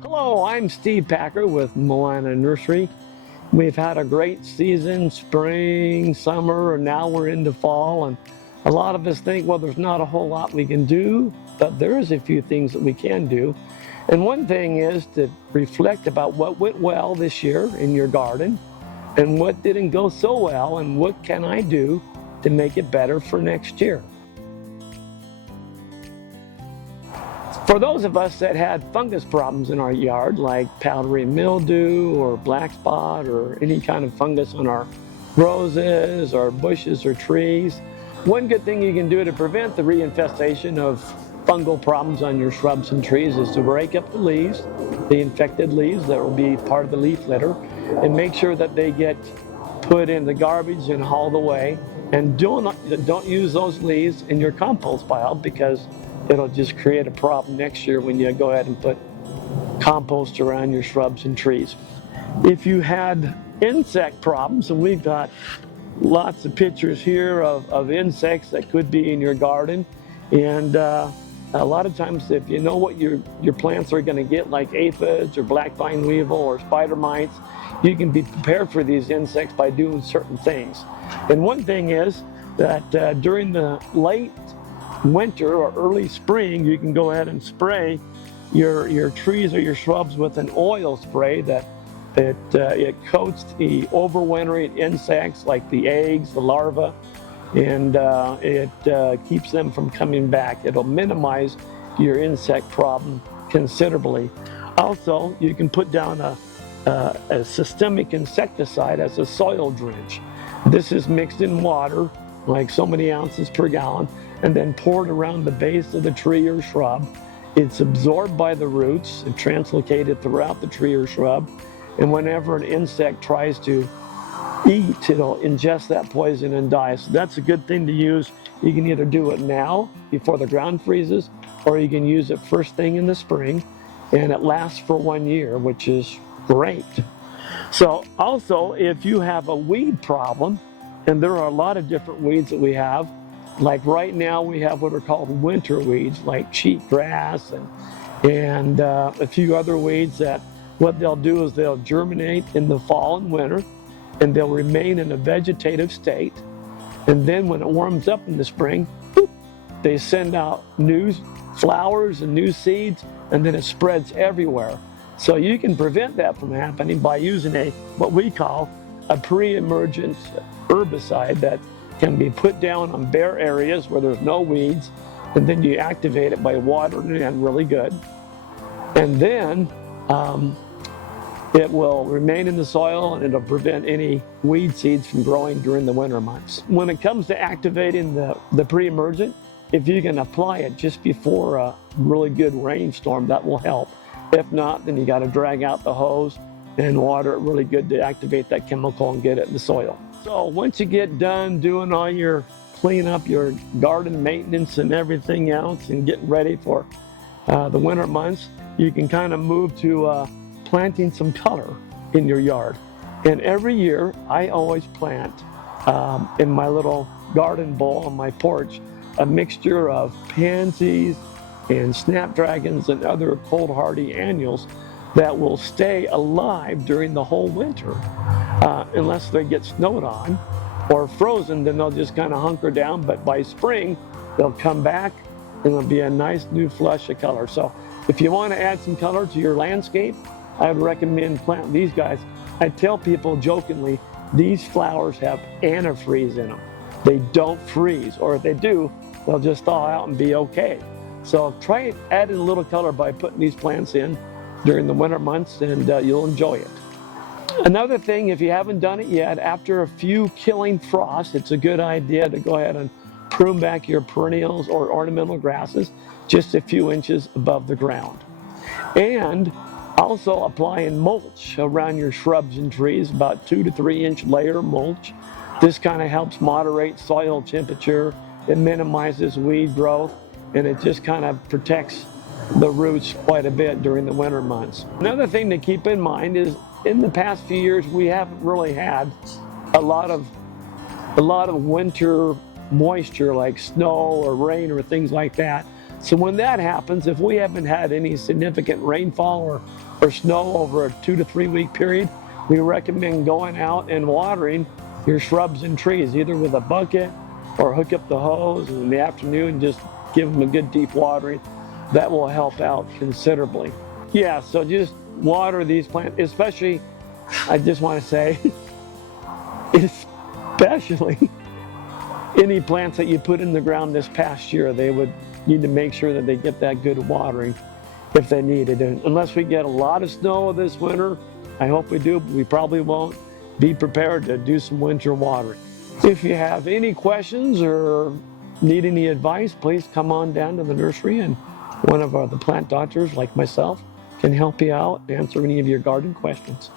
Hello, I'm Steve Packer with Moana Nursery. We've had a great season, spring, summer, and now we're into fall. And a lot of us think, well, there's not a whole lot we can do, but there is a few things that we can do. And one thing is to reflect about what went well this year in your garden and what didn't go so well and what can I do to make it better for next year. For those of us that had fungus problems in our yard, like powdery mildew or black spot or any kind of fungus on our roses or bushes or trees, one good thing you can do to prevent the reinfestation of fungal problems on your shrubs and trees is to break up the leaves, the infected leaves that will be part of the leaf litter, and make sure that they get put in the garbage and hauled away. And don't use those leaves in your compost pile, because it'll just create a problem next year when you go ahead and put compost around your shrubs and trees. If you had insect problems, and we've got lots of pictures here of insects that could be in your garden, and a lot of times if you know what your plants are going to get, like aphids or black vine weevil or spider mites, you can be prepared for these insects by doing certain things. And one thing is that during the late winter or early spring, you can go ahead and spray your trees or your shrubs with an oil spray that it coats the overwintering insects like the eggs, the larvae, and it keeps them from coming back. It'll minimize your insect problem considerably. Also, you can put down a systemic insecticide as a soil drench. This is mixed in water, like so many ounces per gallon, and then poured around the base of the tree or shrub. It's absorbed by the roots and translocated throughout the tree or shrub. And whenever an insect tries to eat, it'll ingest that poison and die. So that's a good thing to use. You can either do it now before the ground freezes, or you can use it first thing in the spring, and it lasts for 1 year, which is great. So also, if you have a weed problem, and there are a lot of different weeds that we have, like right now we have what are called winter weeds, like cheatgrass and a few other weeds that what they'll do is they'll germinate in the fall and winter, and they'll remain in a vegetative state. And then when it warms up in the spring, boop, they send out new flowers and new seeds, and then it spreads everywhere. So you can prevent that from happening by using what we call a pre-emergent herbicide that can be put down on bare areas where there's no weeds, and then you activate it by watering it in really good. And then it will remain in the soil, and it'll prevent any weed seeds from growing during the winter months. When it comes to activating the pre-emergent, if you can apply it just before a really good rainstorm, that will help. If not, then you got to drag out the hose and water it really good to activate that chemical and get it in the soil. So once you get done doing all your clean up, your garden maintenance and everything else, and getting ready for the winter months, you can kind of move to planting some color in your yard. And every year I always plant in my little garden bowl on my porch a mixture of pansies and snapdragons and other cold hardy annuals that will stay alive during the whole winter. Unless they get snowed on or frozen, then they'll just kind of hunker down. But by spring, they'll come back and it'll be a nice new flush of color. So if you want to add some color to your landscape, I would recommend planting these guys. I tell people jokingly, these flowers have antifreeze in them. They don't freeze, or if they do, they'll just thaw out and be okay. So try adding a little color by putting these plants in during the winter months, and you'll enjoy it. Another thing, if you haven't done it yet, after a few killing frosts, it's a good idea to go ahead and prune back your perennials or ornamental grasses just a few inches above the ground. And also applying mulch around your shrubs and trees, about 2 to 3 inch layer mulch. This kind of helps moderate soil temperature, it minimizes weed growth, and it just kind of protects the roots quite a bit during the winter months. Another thing to keep in mind is in the past few years we haven't really had a lot of winter moisture like snow or rain or things like that. So when that happens, if we haven't had any significant rainfall or snow over a 2 to 3 week period, we recommend going out and watering your shrubs and trees, either with a bucket or hook up the hose and in the afternoon, just give them a good deep watering. That will help out considerably. Yeah, so just water these plants, especially, I just want to say, especially any plants that you put in the ground this past year, they would need to make sure that they get that good watering if they need it. And unless we get a lot of snow this winter, I hope we do, but we probably won't, be prepared to do some winter watering. If you have any questions or need any advice, please come on down to the nursery and one of the plant doctors like myself can help you out, answer any of your garden questions.